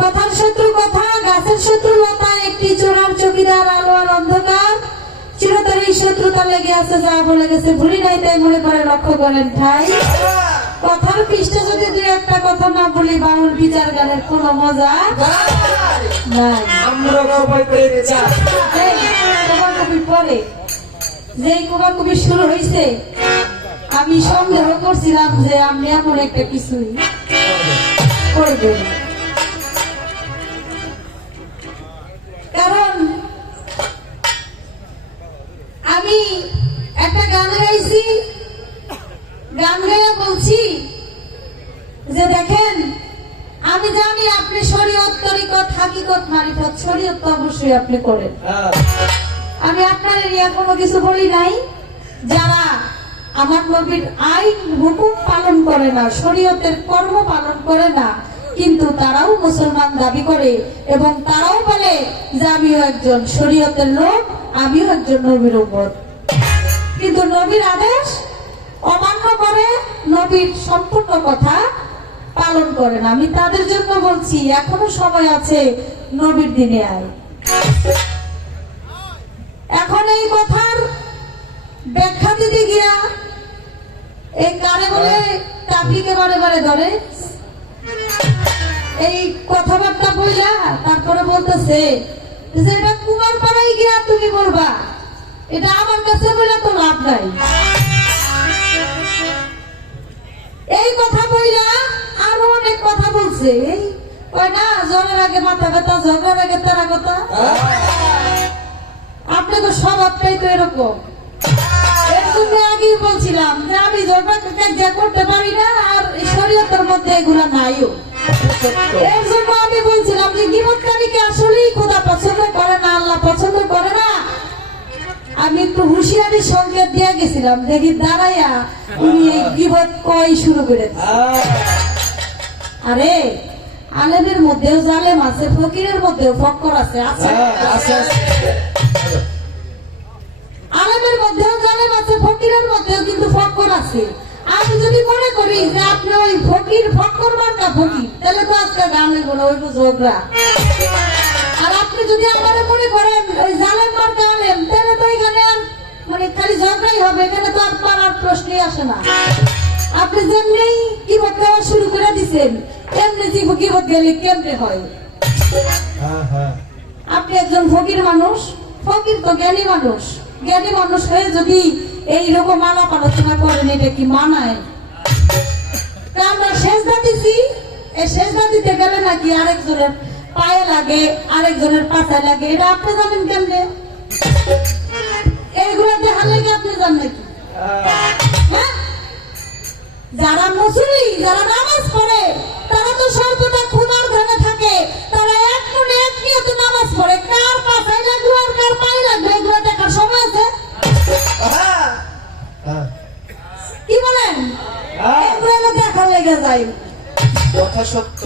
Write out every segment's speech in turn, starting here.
কথার শত্রু কথা, গাছের শত্রু লতা, একটি চোরার চকিদার, আলো আর অন্ধকার, চিরতরে শত্রুতা লেগে আছে, যা বলে গেছে ভুলি নাই তাই মনে করে লক্ষ্য করেন ঠাই। কথার পৃষ্ঠে যদি দুই একটা কথা না বলি, বাউল বিচার গানের কোনো মজা নাই। পরে যে কোবাকুবি শুরু হয়েছে, আমি সন্দেহ করছিলাম যে আপনি এমন একটা কিছুই করবেন, কারণ আমি একটা গান গাইছি, গান গাইয়া বলছি যে দেখেন, আমি জানি আপনি শরীয়ত, তরিকত, হাকিকত, মারিফত, শরীয়ত তো অবশ্যই আপনি করেন। আমি আপনার এরিয়া কোনো কিছু বলি নাই। যারা আমার নবীর আইন হুকুম পালন করে না, শরীয়তের কর্ম পালন করে না, কিন্তু তারাও মুসলমান দাবি করে এবং তারাও বলে যে আমিও একজন শরীয়তের লোক, আমিও একজন নবীর উম্মত, কিন্তু নবীর আদেশ অমান্য করে, নবীর সম্পূর্ণ কথা পালন করে না। আমি তাদের জন্য বলছি, এখনো সময় আছে, নবীর দিনে আয়। এখন এই কথার ব্যাখ্যা দিতে গিয়া এই কারে বলে তাবলিগে বারে বারে ধরে এই কথাবার্তা বইলা, তারপরে বলতেছে যে এটা কুমার পাড়ায় গিয়া তুমি বলবা, এটা আমার কাছে বলে তো লাভ নাই। এই কথা বইলা আরো অনেক কথা বলছে, এই কয় না জ্বরের আগে মাথা ব্যথা, ঝগড়ার আগে তারা কথা। আপনি তো স্বভাবটাই তো এরকম। এর জন্য আগেই বলছিলাম যে আমি ঝগড়া করতে পারি না, আর শরীয়তের মধ্যে এগুলা নাইও। এর জন্য আমি বলছিলাম যে গীবতকারীকে আসলেই খোদা পছন্দ করে না, আল্লাহ পছন্দ করে না। আমি একটু হুঁশিয়ারি সংকেত দিয়ে গেছিলাম, দেখি দাঁড়াইয়া উনি এই গীবত কই শুরু করে। আরে আলেমের মধ্যেও জালেম আছে, ফকিরের মধ্যেও ফক্কর আছে। আলেমের মধ্যেও জালেম আছে, ফকিরের মধ্যেও কিন্তু ফক্কর আছে। আমি যদি মনে করি যে আপনি ওই ফকির ফক্কর মার্কা ফকির, তাহলে তো আজকে গান হইব না, ওই ঝগড়া। আর আপনি যদি আমার মনে করেন ওই জালেম মার্কা আলেম, তাহলে তো এখানে মানে খালি ঝগড়াই হবে, এখানে তো আর পারার প্রশ্নই আসে না। আপনি যেমনি গীবত দেওয়া শুরু করে দিচ্ছেন, এমনি গীবত গেলে কেমনে হয়? আপনি একজন ফকির মানুষ, ফকির তো জ্ঞানী মানুষ, জ্ঞানী মানুষ হয়ে যদি এইরকম আলাপ আলোচনা করেন, এটা কি মানায়? আমরা সেজদা দিছি, এই সেজদা দিতে গেলে নাকি আরেকজনের পায়ে লাগে, আরেকজনের পাছায় লাগে, এটা আপনি জানেন কেমনে? এইগুলো দেখালে কি আপনি জানেন নাকি? হ্যাঁ, যারা মুসলিম, যারা নামাজ পড়ে, তারা তো সর্বদা ক্ষুধার ধানে থাকে। তারা এক মনে এক নিয়তে নামাজ পড়ে। কার পাশায় লাগবে আর কার পায়ে লাগবে এগুলো দেখার সময় আছে? কি বলেন? এগুলো দেখার লেগে যায়। কথা সত্য।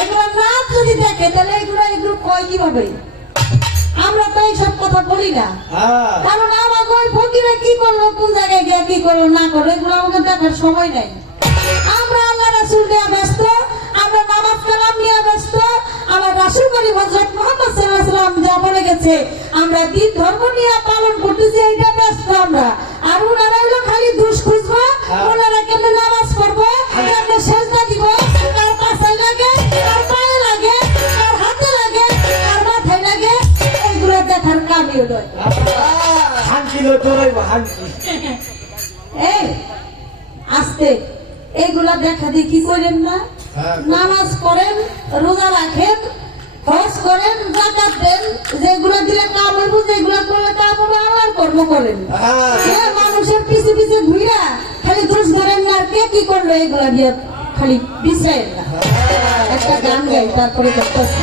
এগুলো না যদি দেখে তাহলে এগুলো কয় কিভাবে? আমরা তো এইসব কথা বলি না, কারণ আমাকে ওই ফকিরে কি করলো, কোন জায়গায় গিয়ে কি করলো না করলো এগুলো আমাকে দেখার সময় নাই। আমরা আল্লাহ রাসূল নিয়ে ব্যস্ত, আমরা নামাজ কালাম নিয়ে ব্যস্ত। আমার রাসূল করিম হযরত মুহাম্মদ সাল্লাল্লাহু আলাইহি ওয়াসাল্লাম যা বলে গেছে আমরা দিন ধর্ম নিয়ে পালন করতেছি, এইটা ব্যস্ত আমরা। আর ওনারা হলো খালি দুষ খুঁজবো, ওনারা কেমনে নামাজ পড়বো, কেমনে সেজদা দিব, কার পাশায় লাগে, কার পায়ে লাগে, কার হাতে লাগে, কার মাথায় লাগে, এইগুলো দেখার কামই হলো। এই আস্তে এইগুলা দেখা দেখি করেন না। নামাজ পড়েন, রোজা রাখেন, হজ করেন, যাকাত দেন, যেগুলা দিলে কাম হইব, যেগুলা করলে কাম হবে, আল্লাহর কর্ম করেন। মানুষের পিছে পিছে ঘুরা খালি দোষ ধরেন না, আর কে কি করলো এগুলা দিয়ে খালি বিশ্রায়েন না। একটা গান গাই তারপরে দেখতেছি।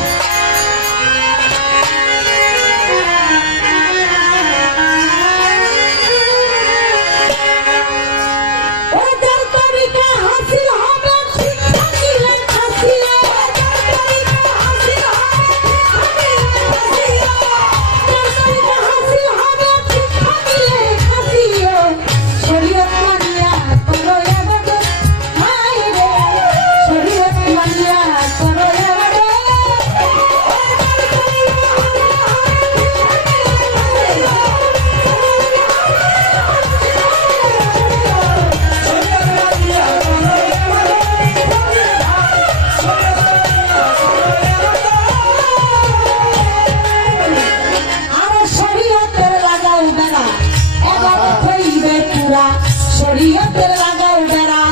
শরীয়তের লাগাও বেড়া,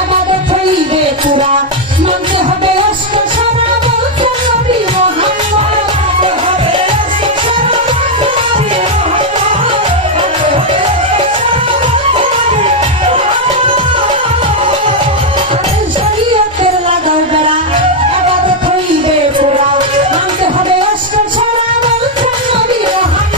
ইবাদত হইবে পুরা, মানতে হবে অষ্ট সারা বলছেন নবী মুহাম্মদ। শরীয়তের লাগাও বেড়া, ইবাদত হইবে পুরা, মানতে হবে অষ্ট সারা বলছেন নবী মুহাম্মদ।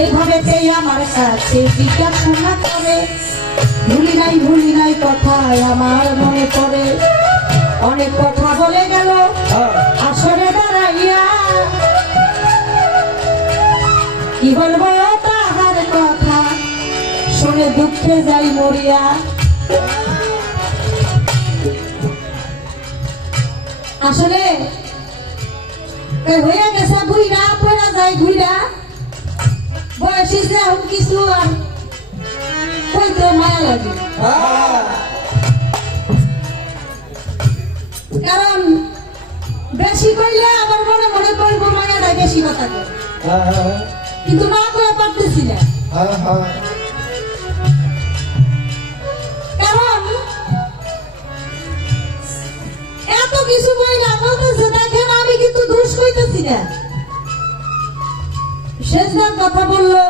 যেভাবে চেয়ে আমার কাছে জিজ্ঞাসা করে, ভুলি নাই কথায় আমার মনে পড়ে। অনেক কথা বলে গেল আসরে দাঁড়াইয়া, কি বলবো তাহার কথা শুনে দুঃখে যাই মরিয়া। আসলে হয়ে গেছে বুইরা পড়া যায় ঘুইরা, বয়স হইছে এখন কিছু আর কইতে মায়া লাগে। কারণ বেশি কইলে আমার মনে মনে করবো মায়া নাই বেশি কথা কই, কিন্তু না কয়ে পারতেছি না। কারণ এত কিছু কইলা বলতেছে, দেখেন আমি কিন্তু দোষ কইতেছি না। শেষদার কথা বললো,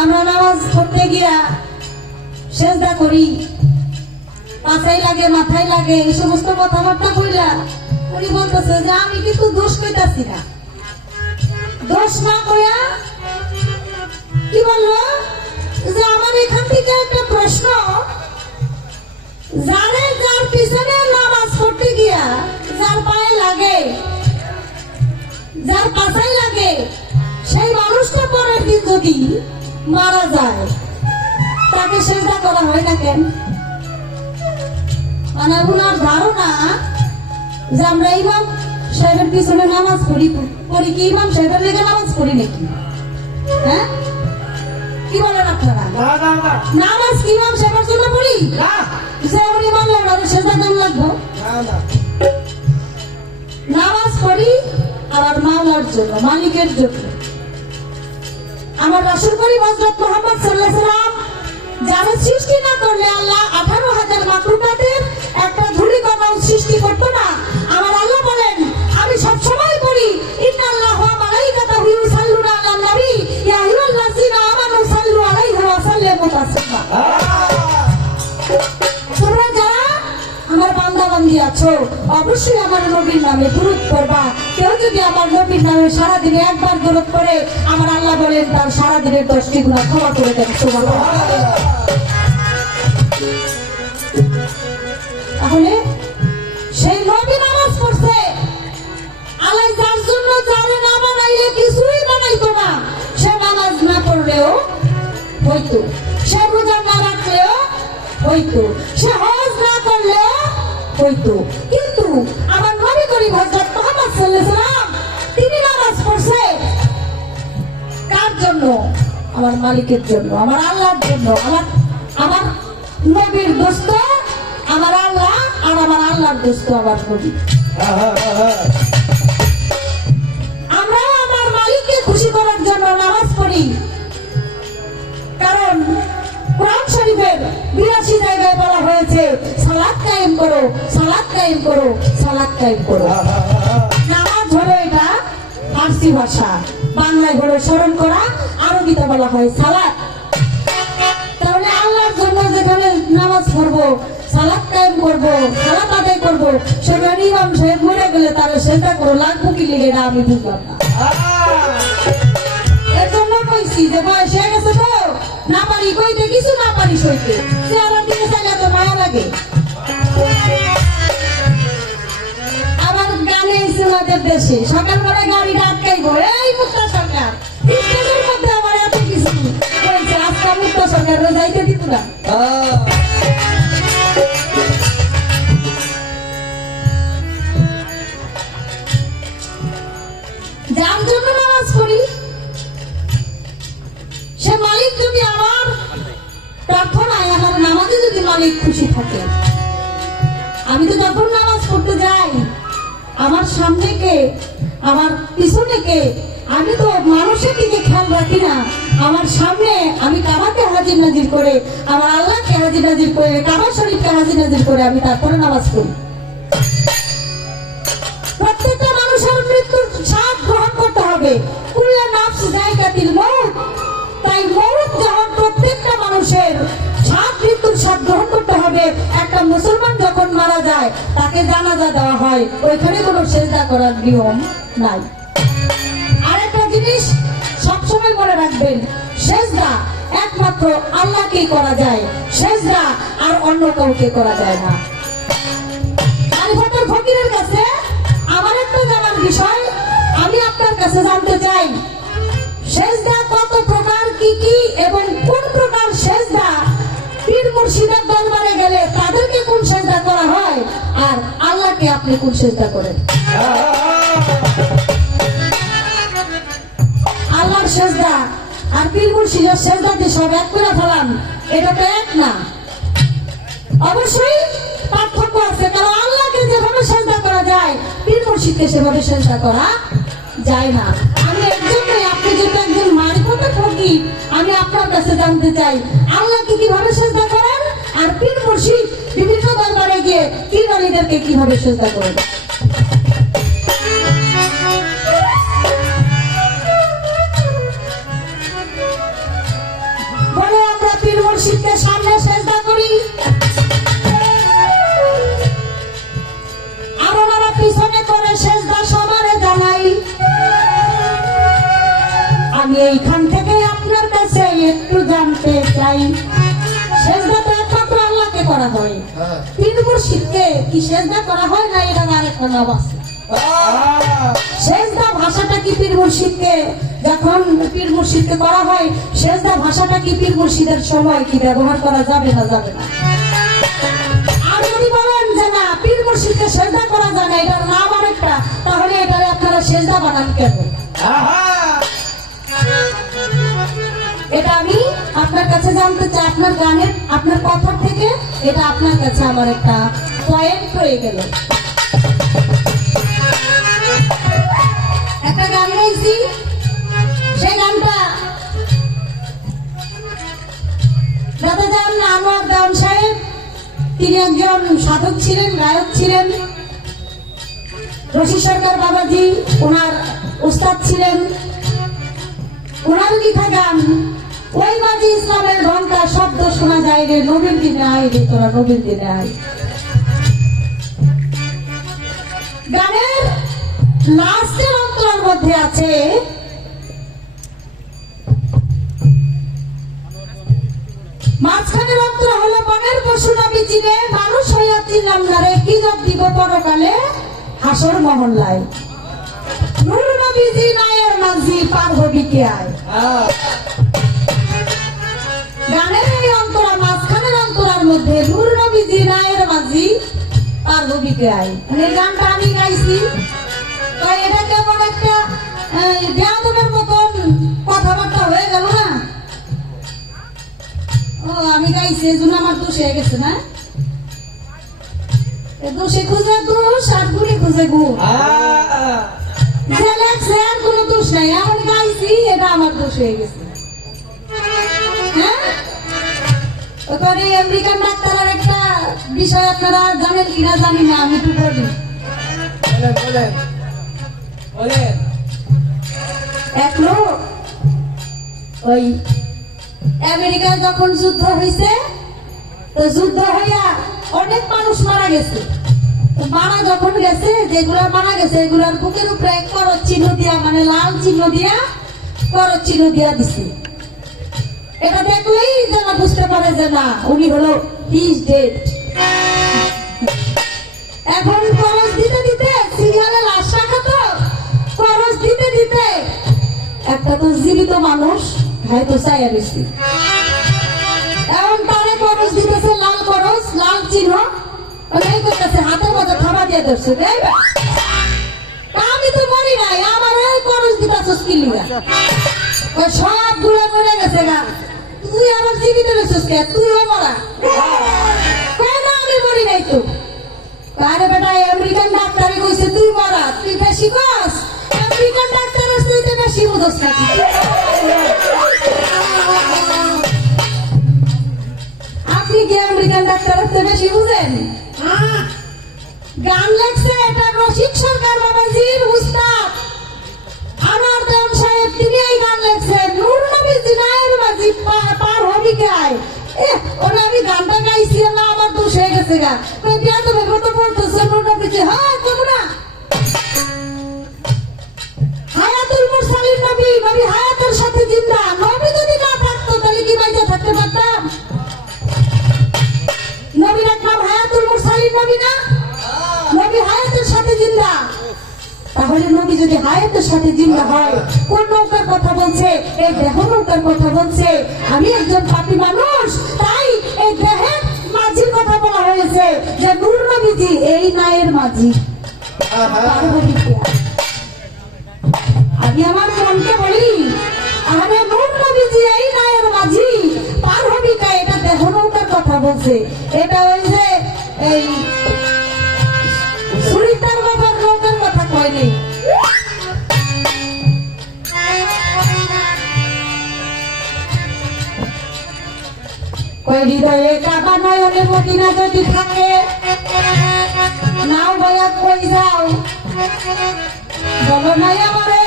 আমরা নামাজ পড়তে গিয়া সেজদা করি, পাছাই লাগে মাথায় লাগে এই সমস্ত কথাবার্তা কইলা। উনি বলতেছে যে আমি কিন্তু দোষ কইতাছি না। দোষ না কইয়া কি বললো যে আমার এখান থেকে একটা প্রশ্ন, যার পিছনে নামাজ পড়তে গিয়া যার পায়ে লাগে, যার পাছাই লাগে, সেই মানুষটা পরের দিন যদি মারা যায় তাকে সেজদা করা হয় না কেন? মানে ওনার ধারণা যে আমরা ইমাম সাহেবের পিছনে নামাজ পড়ি কি ইমাম সাহেবের লেগে নামাজ পড়ি নাকি? হ্যাঁ, কি বলেন আপনারা? নামাজ কি ইমাম সাহেবের জন্য পড়ি? যে উনি মানলেন ওনার সেজদা দাম লাগবো? নামাজ পড়ি আমার মাওলার জন্য, মালিকের জন্য। আমার রাসূল করিম হযরত মুহাম্মদ সাল্লাল্লাহু আলাইহি ওয়াসাল্লাম যারা সৃষ্টি না করলে আল্লাহ 18,000 মাখলুকাতের একটা ধূলিকণাও সৃষ্টি করতো না। আমার আল্লাহ বলেন, আমি সব সময় বলি ইন্নাল্লাহা ওয়া মালাইকাতাহু ইউসাল্লুনা আলান নবী ইয়া আইয়ুহাল্লাযীনা আমানু সাল্লু আলাইহি ওয়া সাল্লিমু তাসলিমা। তোমরা যারা আমার বান্দা বান্দি আছো অবশ্যই আমার নবীর নামে দুরূদ পড়বা। কেউ যদি আমার নবীর নামে সারাদিনে একবার দুরূদ পড়ে, আমার আল্লাহ বলেন তার সারাদিনের 10টি গুনাহ ক্ষমা করে দেন। সুবহানাল্লাহ। তাহলে সেই নবী নামাজ পড়ছে, আল্লাহ যার জন্য যারে না বানাইলে কিছুই বানাইতো না, সে নামাজ না পড়লেও হইতো, সে রোজা না রাখলেও হইতো, সে হজ না করলেও হইতো। কিন্তু আমার নবী করিম হযরত মুহাম্মদ সাল্লাল্লাহু আলাইহি ওয়াসাল্লাম তিনি নামাজ পড়ছে কার জন্য? আমার মালিকের জন্য, আমার আল্লাহর জন্য। আমার নবীর দোস্ত আমার আল্লাহ, আর আমার আল্লাহর দোস্ত আমার নবী। আমরা আমার মালিককে খুশি করার জন্য নামাজ পড়ি। কারণ কোরআন শরীফের 82 জায়গায় বলা হয়েছে সালাত কায়েম করো, সালাত কায়েম করো, সালাত কায়েম করো। নামাজ হলো এটা ফার্সি ভাষা, বাংলায় হলো স্মরণ করা, আরবিতে বলা হয় সালাত। তাহলে আল্লাহর জন্য যেখানে নামাজ পড়বো, সালাত কায়েম করবো, সালাত আদায় করবো, সেখানে ইমাম সাহেব মরে গেলে তারা সেটা করো লাগবো কি লেগে না আমি বুঝলাম না। এর জন্য কইছি যে বয়স হয়ে গেছে তো না পারি কইতে, কিছু না পারি সইতে, সে আমার দিকে চাইলে তো মায়া লাগে। আবার গানে এসে আমাদের দেশে সকালবেলা গাড়িটা আটকাইবো, এই মুক্তা সরকার স্টেজের মধ্যে আমার এত কিছু বলছে, আজকে মুক্তা সরকার যাইতে দিত না। যার জন্য নামাজ পড়ি সে মালিক যদি আমার প্রার্থনায়, আমার নামাজে যদি মালিক খুশি থাকে, আমি তো যখন নামাজ পড়তে যাই আমার সামনে কে, আমার পিছনে কে, আমি তো মানুষের দিকে খেয়াল রাখি না। আমার সামনে আমি কাবাকে হাজির নাজির করে, আমার আল্লাহকে হাজির নাজির করে, কাবা শরীফকে হাজির নাজির করে আমি তারপরে নামাজ পড়ি। প্রত্যেকটা মানুষের মৃত্যুর স্বাদ গ্রহণ করতে হবে, কুল্লু নাফস যায়কাতুল মউত। তাই মউত যখন প্রত্যেকটা মানুষের স্বাদ, মৃত্যুর স্বাদ গ্রহণ করতে হবে। একটা মুসলমান যখন মারা যায় তাকে জানাজা দেওয়া হয়, ওইখানে কোনো সেজদা করার নিয়ম নাই। আরেকটা জিনিস সবসময় রাখবেন, সেজদা একমাত্র আল্লাহকেই করা যায়, সেজদা আর অন্য কাউকে করা যায় না। আলিফাতের ফকিরের কাছে আমার একটা জানার বিষয়, আমি আপনার কাছে জানতে চাই, সেজদা কত প্রকার, কি কি এবং কোন প্রকার সেজদা পীর মুর্শিদের দরবারে গেলে তাদেরকে কোন সেজদা করা হয়, আর আল্লাহকে আপনি কোন সেজদা করেন? আল্লাহর সেজদা আর পীর মুর্শিদের সেজদা দিয়ে সব এক করে ফেলান, এটা তো এক না। অবশ্যই পার্থক্য আছে, কারণ আল্লাহকে যেভাবে সেজদা করা যায় পীর মুর্শিদকে সেভাবে সেজদা করা যায় না। আমি একজনই, আপনি যেটা একজন মারিফতের ফকির, আমি আপনার কাছে জানতে চাই আল্লাহকে কিভাবে সেজদা করেন, আর পীর মুর্শিদ বিভিন্ন দরবারে গিয়ে পীর ওলিদেরকে কিভাবে সেজদা করেন। বলে আমরা পীর মুর্শিদকে সামনে সেজদা করি, আর ওনারা পিছনে করে সেজদা সবারে জানাই। আমি এইখান থেকে আপনার কাছে একটু জানতে চাই, সেজদা তো একমাত্র আল্লাহকে করা হয়, হ্যাঁ। পীর মুর্শিদকে কি সেজদা করা হয় না? এটা আরেকটা নাম আছে। সেজদা ভাষাটা কি পীর মুর্শিদকে, যখন পীর মুর্শিদকে করা হয় সেজদা ভাষাটা কি পীর মুর্শিদের সময় কি ব্যবহার করা যাবে না যাবে না? আর যদি বলেন যে না পীর মুর্শিদকে সেজদা করা যায় না, এটার নাম আরেকটা, তাহলে এটারে আপনারা সেজদা বানান কেন? এটা আমি আপনার কাছে জানতে চাই, আপনার গানের আপনার কথা থেকে এটা আপনার কাছে আমার একটা পয়েন্ট হয়ে গেল। একটা গান গাইছি, সেই গানটা দাদা যান আনোয়ার দান সাহেব, তিনি একজন সাধক ছিলেন, গায়ক ছিলেন। রশি সরকার বাবাজি ওনার উস্তাদ ছিলেন, ওনার লিখা গান, ওই মাঝি ইসলামের ঘন্টা শব্দ শোনা যায় রে, নবীর দিনে আয় রে তোরা নবীর দিনে আয়। গানের লাস্টের অন্তরের মধ্যে আছে মাঝখানের অন্তর হলো বনের পশু নবী চিনে, মানুষ হইয়া চিনলাম না রে, কি জব দিব পরকালে হাসর মহল্লায়। নূর নবীজি নায়ের মাঝি পার হবি কে আয়। গানের এই অন্তরা মাঝখানের অন্তরার মধ্যে নূর নবীজি নায়ের মাঝি পার হবি কে আয়, মানে গানটা আমি গাইছি। তো এটা কেমন একটা বেয়াদবের মতন কথাবার্তা হয়ে গেল না? ও আমি গাইছি এই জন্য আমার দোষ হয়ে গেছে না? দোষে খুঁজে দোষ আর গুলি খুঁজে গু, যে লেখছে আর কোনো দোষ নাই, আমি গাইছি এটা আমার দোষ হয়ে গেছে। হ্যাঁ, ওখানে আমেরিকান ডাক্তারের একটা বিষয় আপনারা জানেন কিনা জানি না, আমি একটু বলি। এক লোক ওই আমেরিকায় যখন যুদ্ধ হয়েছে, তো যুদ্ধ হইয়া অনেক মানুষ মারা গেছে। মারা যখন গেছে, যেগুলা মারা গেছে এগুলার বুকের উপরে করজ চিহ্ন দিয়া, মানে লাল চিহ্ন দিয়া করজ চিহ্ন দিয়া দিছে। এটা দেখলেই যেন বুঝতে পারে যে না উনি হলো হিজ ডেড। এখন করজ দিতে দিতে সিরিয়ালে লাশ রাখা, তো করজ দিতে দিতে একটা তো জীবিত মানুষ হয়তো চাইয়া বেশি, এখন তারে করজ দিতেছে, লাল করজ, লাল চিহ্ন ওই করতেছে, হাতের মধ্যে থাবা দিয়ে ধরছে। আমি তো মরি নাই, আমার ওই করজ দিতেছিস কি লিগা? সব গুলো মরে গেছে গা, তুই আমার জীবিত বেছিস কে? তুইও মরা। না আমি মরি নাই তো। আরে বেটা আমেরিকান ডাক্তারে কইছে তুই মরা, তুই বেশি কস। আমেরিকান ডাক্তার তুই তো বেশি বুঝস নাকি? আপনি কি আমেরিকান ডাক্তারের চেয়ে বেশি বুঝেন? গান লেখছে এটা রশিদ সরকার বাবাজির উস্তাদ আনোয়ার দেওয়ান সাহেব, তিনি এই গান লেখছে, নূর নবীজি নায়ের মাঝি পার হবি কে আয়। ওরা আমি গানটা গাইছি না, আমার দোষ হয়ে গেছে গা। বিয়া তো ভেবে তো পড়তেছে নূর নবীজি, হ্যাঁ কেন না? হায়াতুল মুরসালিন নবী, নবী হায়াতের সাথে জিন্দা, নবী সাথে জিন্দা হয়। কোন নৌকার কথা বলছে? এই দেহ নৌকার কথা বলছে। আমি একজন পাপী মানুষ, তাই এই দেহের মাঝির কথা বলা হয়েছে যে নূর নবীজি এই নায়ের মাঝি। আমি আমার মনকে বলি, আরে নূর নবীজি এই নায়ের মাঝি, পার হবি কা? এটা দেহ নৌকার কথা বলছে। এটা ওই যে এই সুরিতার বাবার নৌকার কথা কয়নি। কই হৃদয়ে কাবা নয়নে মদিনা যদি থাকে, নাও বয়া কই যাও বলো নাই আমারে।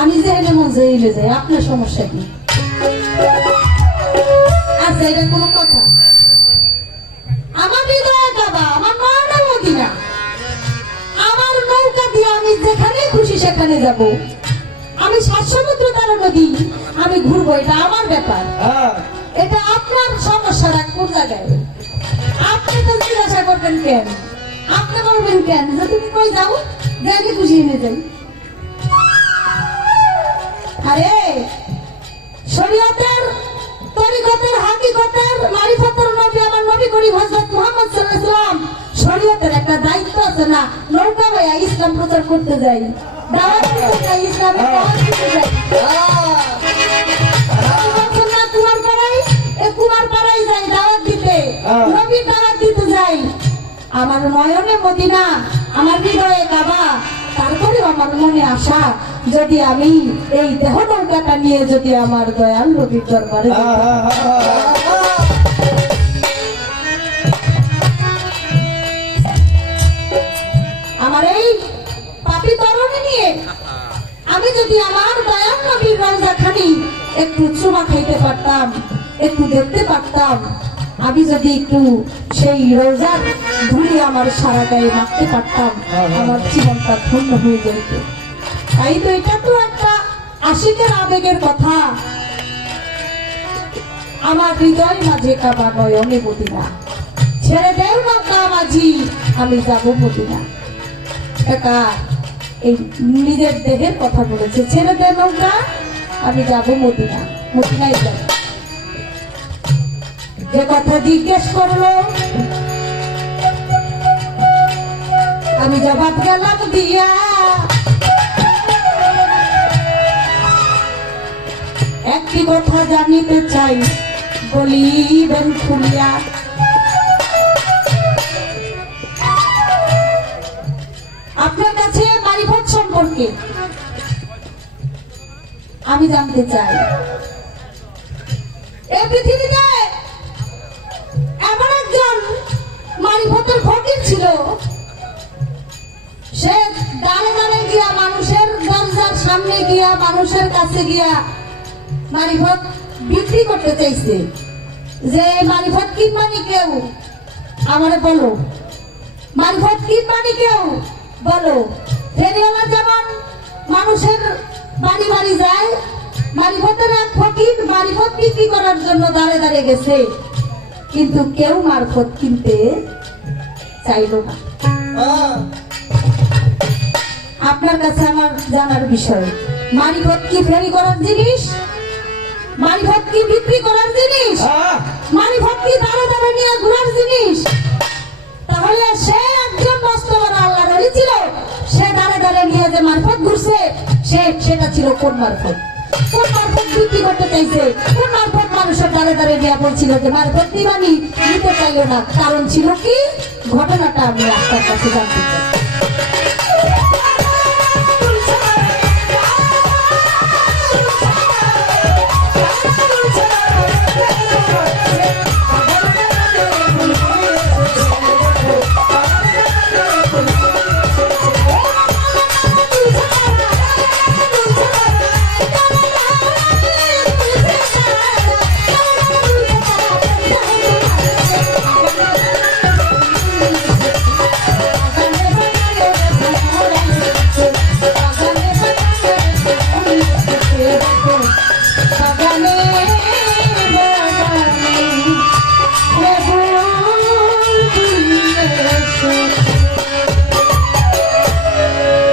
আমি যে এনে মন যাইলে যাই, আপনার সমস্যা কি? আচ্ছা, এটা কোনো কথা? আমার হৃদয়ে কাবা, আমার নয়নে মদিনা, আমার নৌকা দিয়ে আমি যেখানে খুশি সেখানে যাব। আমি 7 সমুদ্র তারা নদী আমি ঘুরবো, এটা আমার ব্যাপার। এটা আপনার সমস্যাটা কোন জায়গায়? আপনি তো জিজ্ঞাসা করবেন কেন? আপনি বলবেন কেন যে তুমি কই যাও, যে আমি খুশি এনে যাই? আরে শরীয়তের, তরিকতের, হাকিকতের, মারিফতের নবী আমার নবী করিম হযরত মুহাম্মদ সাল্লাল্লাহু আলাইহি ওয়াসাল্লাম, শরীয়তের একটা দায়িত্ব আছে না? নৌকা বয়া ইসলাম প্রচার করতে যাই, দাওয়াত দিতে যাই, ইসলামের দাওয়াত দিতে যাই। কুমারপাড়ায় যাই দাওয়াত দিতে, নবী দাওয়াত দিতে যাই। আমার নয়নে মদিনা, আমার হৃদয়ে কাবা, তারপরে আমার মনে আশা যদি আমি এই দেহ নৌকাটা নিয়ে যদি আমার দয়াল নবীর দরবারে আমার এই পাপী তরণী নিয়ে আমি যদি আমার দয়াল নবীর রওজাখানি একটু চুমা খাইতে পারতাম, একটু দেখতে পারতাম, আমি যদি একটু সেই রোজার ধুলি আমার সারা গায়ে মাখতে পারতাম, আমার জীবনটা ধন্য হয়ে যেত। তাই তো এটা তো একটা আশিকের আবেগের কথা। আমার হৃদয় মাঝে কাবা নয়নে মদিনা, ছেড়ে দেও নৌকা মাঝি আমি যাব মদিনা। একা এই নিজের দেহের কথা বলেছে, ছেড়ে দে নৌকা আমি যাব মদিনা, মদিনায় যাব। যে কথা জিজ্ঞেস করলো আমি জবাব গেলাম দিয়া, একটি কথা জানিতে চাই বলিবেন খুলিয়া। আপনার কাছে মারিফত সম্পর্কে আমি জানতে চাই। এই পৃথিবীতে এমন একজন মারিফতের ফকির ছিল, সে দাঁড়ে দাঁড়ে গিয়া মানুষের দরজার সামনে গিয়া মানুষের কাছে গিয়া মারিফত বিক্রি করতে চাইছে। যে মারিফত কিনবানি কেউ আমারে বলো, মারিফত কিনবানি কেউ বলো। ফেরিওয়ালা যেমন মানুষের বাড়ি বাড়ি যায়, মারিফতের এক ফকির মারিফত বিক্রি করার জন্য দাঁড়ে দাঁড়িয়ে গেছে, কিন্তু কেউ মারফত কিনতে চাইল না। আপনার কাছে আমার জানার বিষয়, মারিফত কি ফেরি করার জিনিস? মারিফত কি বিক্রি করার জিনিস? মারিফত কি দাঁড়ে দাঁড়ে নিয়ে ঘোরার জিনিস? তাহলে সে একজন মস্ত বড় আল্লাহর ওলি ছিল, সে দাঁড়ে দাঁড়ে নিয়ে যে মারফত ঘুরছে সেটা ছিল কোন মারফত? কোন মারফত বিক্রি করতে চাইছে? কোন মারফত মানুষের দাঁড়ে দাঁড়ে নিয়ে বলছিল যে মারফত দিবানি, নিতে চাইল না? কারণ ছিল কি? ঘটনাটা আমি আপনার কাছে জানতে চাই।